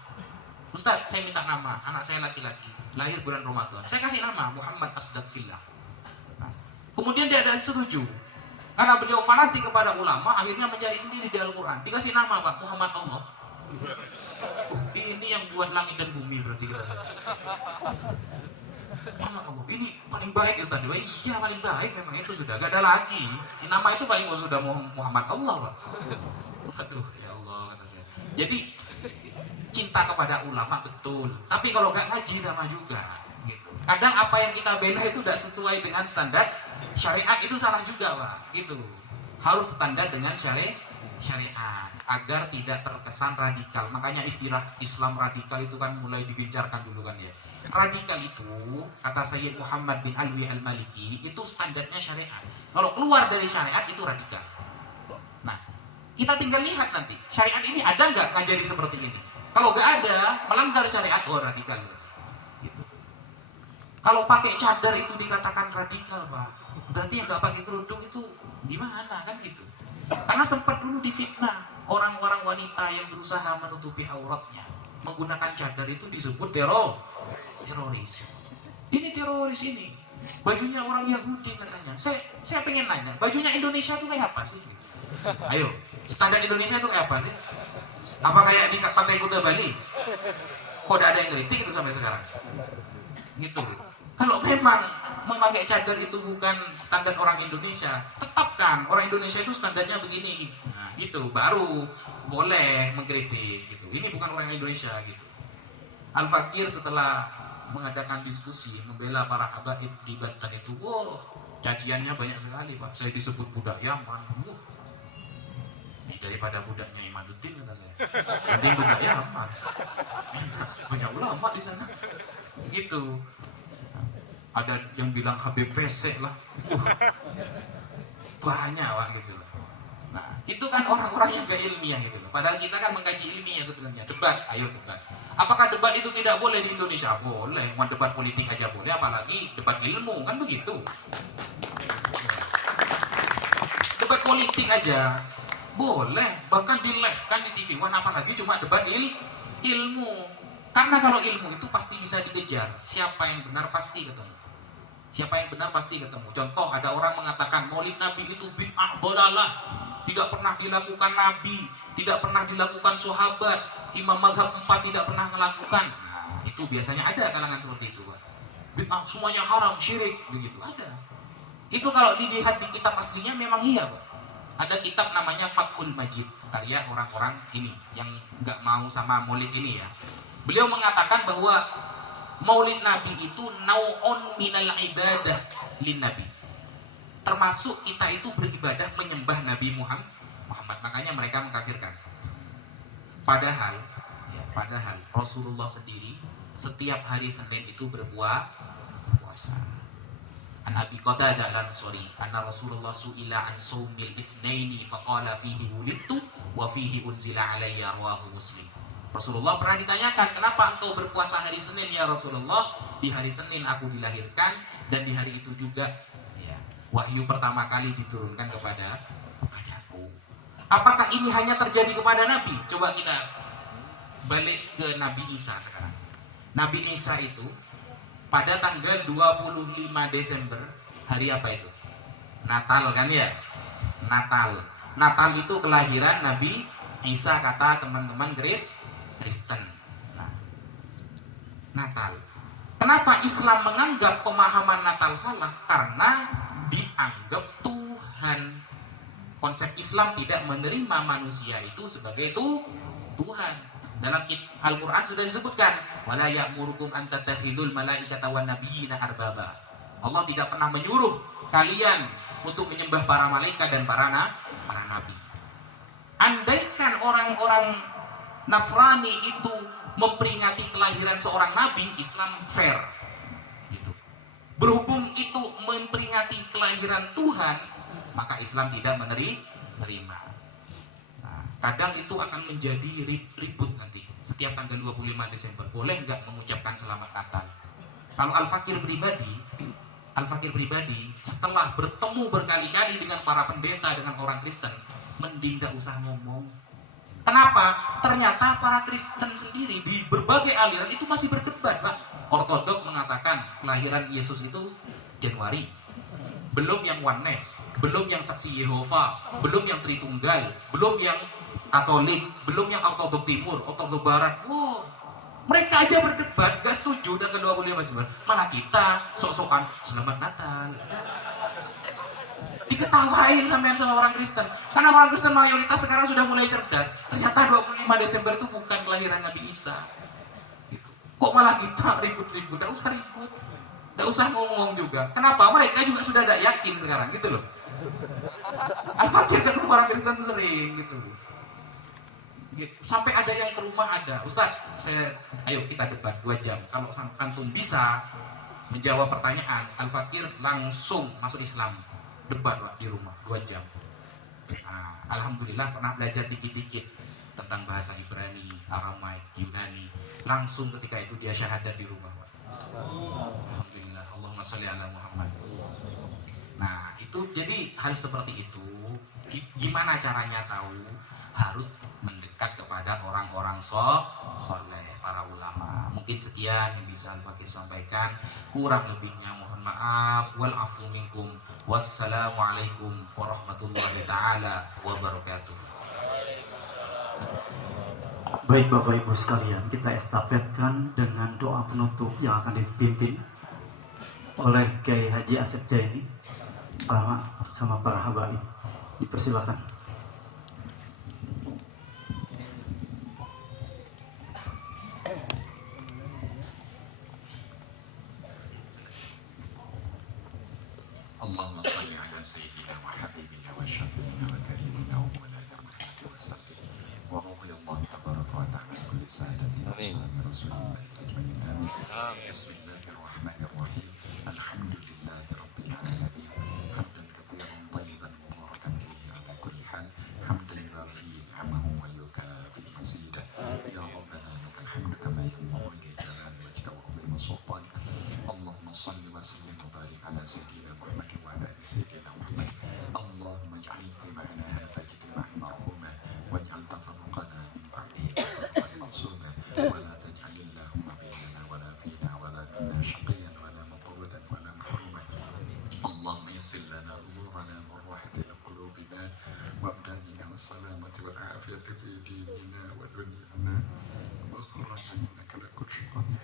Ustaz, saya minta nama, anak saya laki-laki, lahir bulan Ramadan. Saya kasih nama Muhammad Asdaqfillah. Kemudian dia ada setuju. Karena beliau fanatik kepada ulama, akhirnya mencari sendiri di Al-Quran. Dikasih nama, Pak, Muhammad Allah. Ini yang buat langit dan bumi berarti kira saya. Muhammad Allah, ini paling baik Ustaz. Iya paling baik memang itu sudah. Gak ada lagi. Nama itu paling sudah Muhammad Allah, Pak. Aduh, ya Allah kata saya. Jadi cinta kepada ulama betul. Tapi kalau gak ngaji sama juga. Gitu. Kadang apa yang kita bela itu tidak sesuai dengan standar syariat, itu salah juga, Pak. Gitu. Harus standar dengan syariat agar tidak terkesan radikal. Makanya istilah Islam radikal itu kan mulai digencarkan dulu kan ya. Radikal itu kata Sayyid Muhammad bin Alwi Al-Maliki itu standarnya syariat. Kalau keluar dari syariat itu radikal. Nah, kita tinggal lihat nanti syariat ini ada nggak ngajari seperti ini. Kalau nggak ada, melanggar syariat, oh radikal. Gitu. Kalau pakai cadar itu dikatakan radikal, Pak. Berarti yang nggak pakai kerudung itu gimana kan gitu. Karena sempat dulu difitnah orang-orang wanita yang berusaha menutupi auratnya menggunakan cadar itu disebut teroris. Ini teroris ini. Bajunya orang Yahudi katanya. Saya pengen nanya, bajunya Indonesia itu kayak apa sih? Ayo, standar Indonesia itu kayak apa sih? Apa kayak di Pantai Kuta Bali? Kok tidak ada yang kritik itu sampai sekarang? Gitu. Kalau memang memakai cadar itu bukan standar orang Indonesia, tetapkan orang Indonesia itu standarnya begini. Nah, gitu baru boleh mengkritik gitu. Ini bukan orang Indonesia gitu. Al-Fakir setelah mengadakan diskusi membela para habaib di Banten itu, wow, caciannya banyak sekali, Pak. Saya disebut budak Yaman. Daripada budaknya Imaduddin kata saya. Mending budak Yaman. Banyak ulama di sana. Gitu. Ada yang bilang Habib pesek lah. Banyak, Pak, gitu. Nah, itu kan orang-orang yang gak ilmiah gitu. Padahal kita kan mengkaji ilmiah sebenarnya. Debat, ayo debat. Apakah debat itu tidak boleh di Indonesia? Boleh. Mau debat politik aja boleh, apalagi debat ilmu, kan begitu. Debat politik aja boleh, bahkan di live kan di TV One, apalagi cuma debat ilmu. Karena kalau ilmu itu pasti bisa dikejar. Siapa yang benar pasti ketemu. Siapa yang benar pasti ketemu. Contoh, ada orang mengatakan Maulid Nabi itu bid'ah dalalah, tidak pernah dilakukan Nabi, tidak pernah dilakukan sahabat, Imam Mazhab 4 tidak pernah melakukan. Nah, itu biasanya ada kalangan seperti itu, Pak. bid'ah, semuanya haram, syirik, begitu ada. Itu kalau dilihat di kitab aslinya memang iya, Pak. Ada kitab namanya Fathul Majid, karya orang-orang ini yang nggak mau sama maulid ini ya. Beliau mengatakan bahwa maulid Nabi itu nau'un minal ibadah lin Nabi. Termasuk kita itu beribadah menyembah Nabi Muhammad. Makanya mereka mengkafirkan. Padahal Rasulullah sendiri setiap hari Senin itu berpuasa. An Abi Qatadah al-Ansari anna Rasulullah su'ila an shaumil itsnaini faqala fihi wulidtu wa fihi unzila alayya, rawahu Muslim. Rasulullah pernah ditanyakan, kenapa engkau berpuasa hari Senin ya Rasulullah? Di hari Senin aku dilahirkan dan di hari itu juga wahyu pertama kali diturunkan kepadaku. Apakah ini hanya terjadi kepada Nabi? Coba kita balik ke Nabi Isa sekarang. Nabi Isa itu pada tanggal 25 Desember, hari apa itu? Natal kan ya? Natal itu kelahiran Nabi Isa kata teman-teman Kristen. Nah, Natal. Kenapa Islam menganggap pemahaman Natal salah? Karena dianggap Tuhan. Konsep Islam tidak menerima manusia itu sebagai Tuhan. Dalam Al-Quran sudah disebutkan, wala ya'murukum an tattakhidul malaikata wan nabiyina arbaba. Allah tidak pernah menyuruh kalian untuk menyembah para malaikat dan para nabi. Andaikan orang-orang Nasrani itu memperingati kelahiran seorang nabi, Islam fair. Berhubung itu memperingati kelahiran Tuhan, maka Islam tidak menerima. Nah, kadang itu akan menjadi ribut nanti. Setiap tanggal 25 Desember boleh nggak mengucapkan selamat Natal? Kalau Al-Fakir pribadi setelah bertemu berkali-kali dengan para pendeta, dengan orang Kristen, mending nggak usah ngomong. Kenapa? Ternyata para Kristen sendiri di berbagai aliran itu masih berdebat, Pak. Ortodok mengatakan kelahiran Yesus itu Januari. Belum yang Oneness, belum yang Saksi Yehova, belum yang Tritunggal, belum yang Katolik, belum yang Ortodok Timur, Ortodok Barat. Wow, mereka aja berdebat, gak setuju dengan 25 Desember. Malah kita sok-sokan selamat Natal. Diketawain sama orang Kristen. Karena orang Kristen mayoritas sekarang sudah mulai cerdas. Ternyata 25 Desember itu bukan kelahiran Nabi Isa. Kok malah kita ribut-ribut? Nggak usah ribut, nggak usah ngomong juga. Kenapa? Mereka juga sudah tidak yakin sekarang, gitu loh. Al-Fakir dan orang Kristen itu sering, gitu. Sampai ada yang ke rumah ada, Ustaz, ayo kita debat 2 jam. Kalau antum bisa menjawab pertanyaan, Al-Fakir langsung masuk Islam. Debat Pak di rumah 2 jam. Nah, alhamdulillah pernah belajar dikit-dikit tentang bahasa Ibrani, Aramaik, Yunani. Langsung ketika itu dia syahadat di rumah, Pak. Alhamdulillah, Allahumma sholli ala Muhammad. Nah, itu jadi hal seperti itu. Gimana caranya tahu? Harus mendekat kepada orang-orang soleh, para ulama. Mungkin sekian yang bisa Al-Fakir sampaikan. Kurang lebihnya mohon maaf. Wal afu minkum. Wassalamualaikum warahmatullahi taala wabarakatuh. Baik Bapak Ibu sekalian, kita estafetkan dengan doa penutup yang akan dipimpin oleh Kiai Haji Asep Jaini bersama para habaib. Dipersilakan. Allahumma salli ala sayyidina wa habibina wa syafi'ina wa karimina wa maulana Muhammad wa sallim. Wa radiyallahu tabaraka wa ta'ala kulli sa'adatin ashabi Rasulillah ajma'in. Amin. Bismillahirrahmanirrahim. Alhamdulillahi rabbil alamin. Hamdan katsiran tayyiban mubarakan fihi ala kulli hal. Hamdan yuwafi ni'amahu wa yukafi mazidah. Ya Rabbana lakal hamdu kama yanbaghi li jalali wajhika wa 'azimi sultanik. Allahumma salli wa sallim wa barik ala sayyidina Muhammad wa ala ali sayyidina Muhammad. Allahumma ij'al ijtima'ana hadha ijtima'an marhuma waj'al tafarruqana min ba'dihi tafarruqan ma'suma wa la taj'al illahumma bainana wa la fina wa la minna shaqiyyan wa la matrudan wa la mahruman. Allahumma yassir lana umurana wa rahmatil qulubina wa abdanina was salamati wal afiyati fi dinina wa dunyana wa akhirana innaka la kulli shay'in qadir.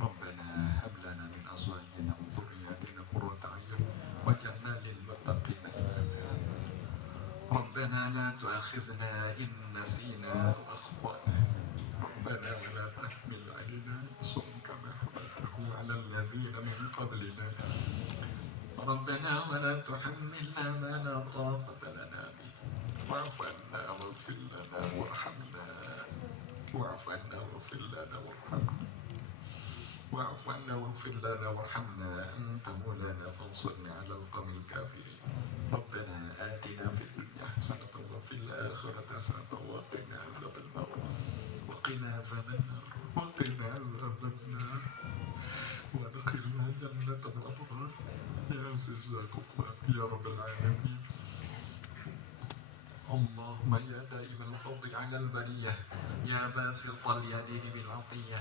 ربنا هب لنا من أزواجنا وذرياتنا قرة أعين واجعلنا للمتقين إماما. ربنا لا تؤاخذنا إن نسينا أو أخطأنا. ربنا ولا تحمل علينا إصرا كما حملته على الذين من قبلنا. ربنا ولا تحملنا ما لا طاقة لنا به. واعف عنا واغفر لنا وارحمنا. واعف عنا واغفر لنا وارحمنا. واعف عنا واغفر لنا وارحمنا. أنت مولانا فانصرنا على القوم الكافرين. ربنا آتنا في الدنيا حسنة وفي الآخرة حسنة وقنا عذاب النار. وقنا عذاب النار. وقنا عذاب النار. وادخلنا جنة الأبرار يا عزيز يا غفار يا رب العالمين. اللهم يا دائم الفضل على البرية يا باسط اليدين بالعطية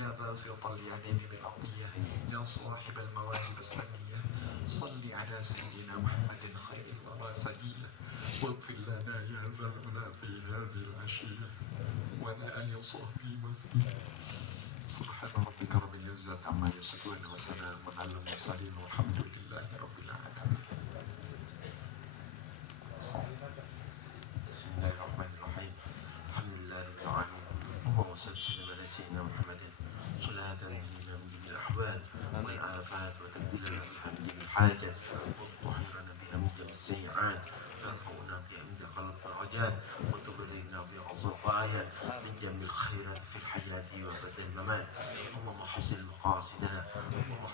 يا باسط اليدين بالعطية يا صاحب المواهب السنية صل على سيدنا محمد خير الورى سبيلا واغفر لنا يا ذنبنا في هذه العشية وعلى آله وصحبه وسلم. سبحان ربك رب العزة عما يصفون وسلام على المرسلين والحمد لله رب العالمين. بسم الله الرحمن الرحيم. الحمد لله رب العالمين. اللهم صل وسلم على سيدنا محمد صلاة تنجينا من جميع الأحوال والآفات وتبدلنا بها من جميع الحاجات وتطهرنا بها من جميع السيئات ترفعنا بها عند غلط الدرجات وتبررنا بها أفضل الغايات من جميع الخيرات في الحياة وبعد الممات. اللهم حسن مقاصدنا. اللهم